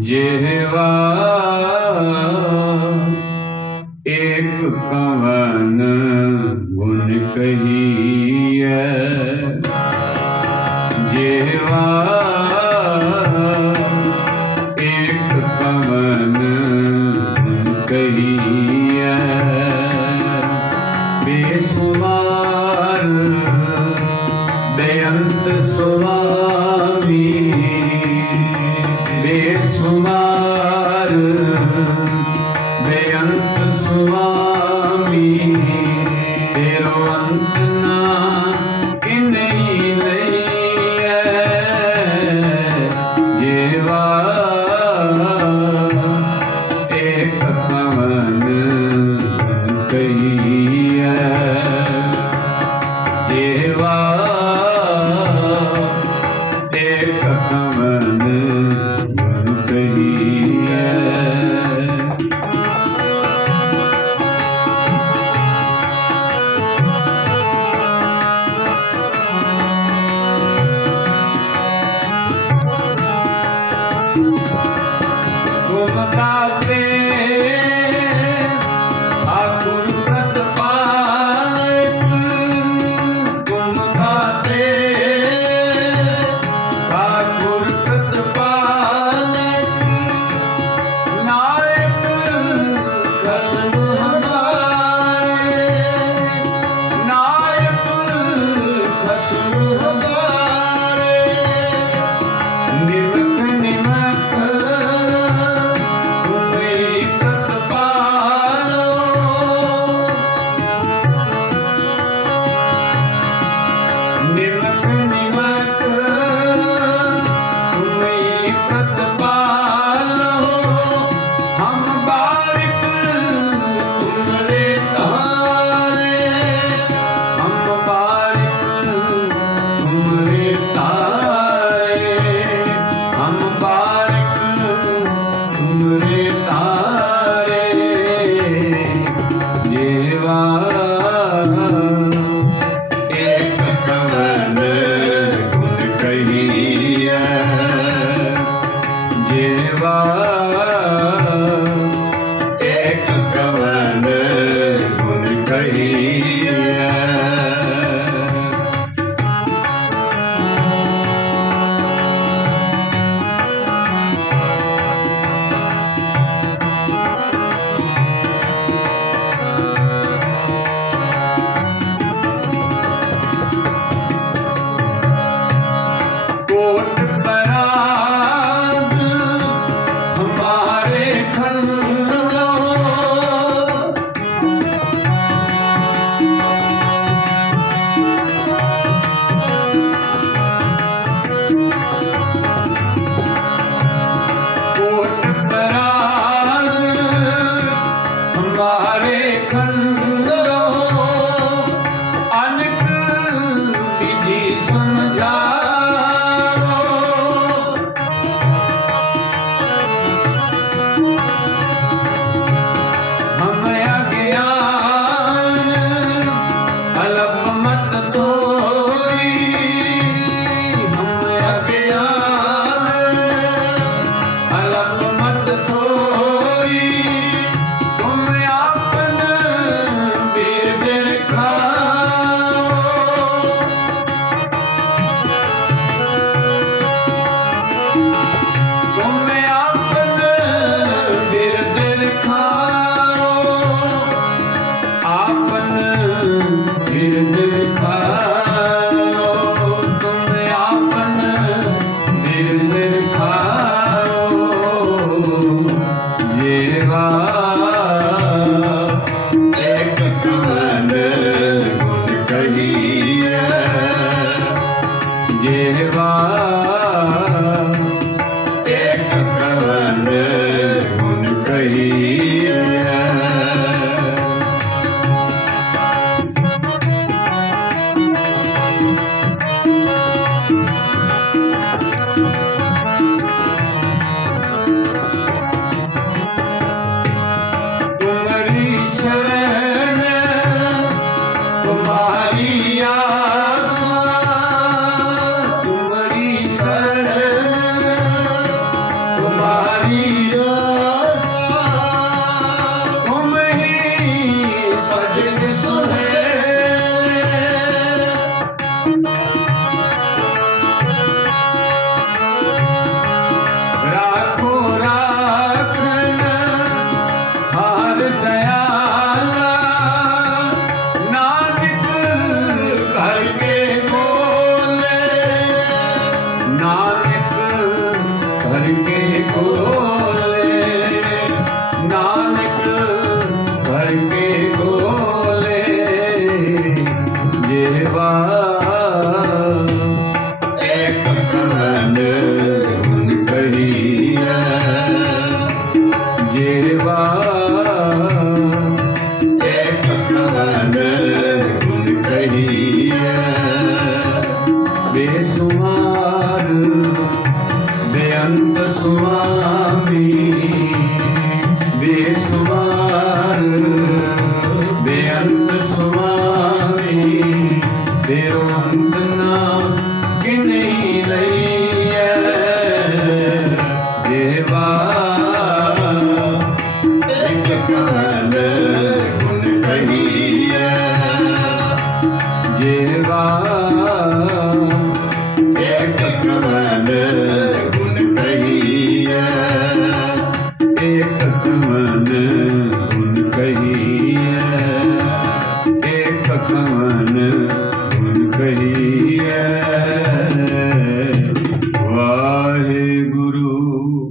ਜਿਹਵਾ ਕਵਨ ਗੁਣ ਕਹੀਐ। ਜਿਹਵਾ ਕਵਨ ਗੁਣ ਕਹੀਐ। ਬੇਸੁਮਾਰ ਬੇਅੰਤ ਸੁਮਾਰ Como tá ਜੇਵਾ। ਇੱਕ ਕਵਨ ਗੁਣ ਕਹੀ। ਘਰ ਕੇ ਬੋਲੇ ਨਾਨਕ ਘਰ ਕੇ ਬੋਲੇ ਜੇਵਾ ਇੱਕ ਕਵਨ ਗੁਣ ਕਹੀਐ ਬੇਅੰਤ ਨਾ ਕਿਨਹੀ ਲਈਐ ਦੇਵਾ ਇੱਕ ਕਵਨ ਗੁਣ ਕਹੀਐ ਜੇਵਾ ਇੱਕ ਕਵਨ ਗੁਣ ਕਹੀਐ ਇੱਕ ਕਵਨ ਗੁਣ ਕਹੀਐ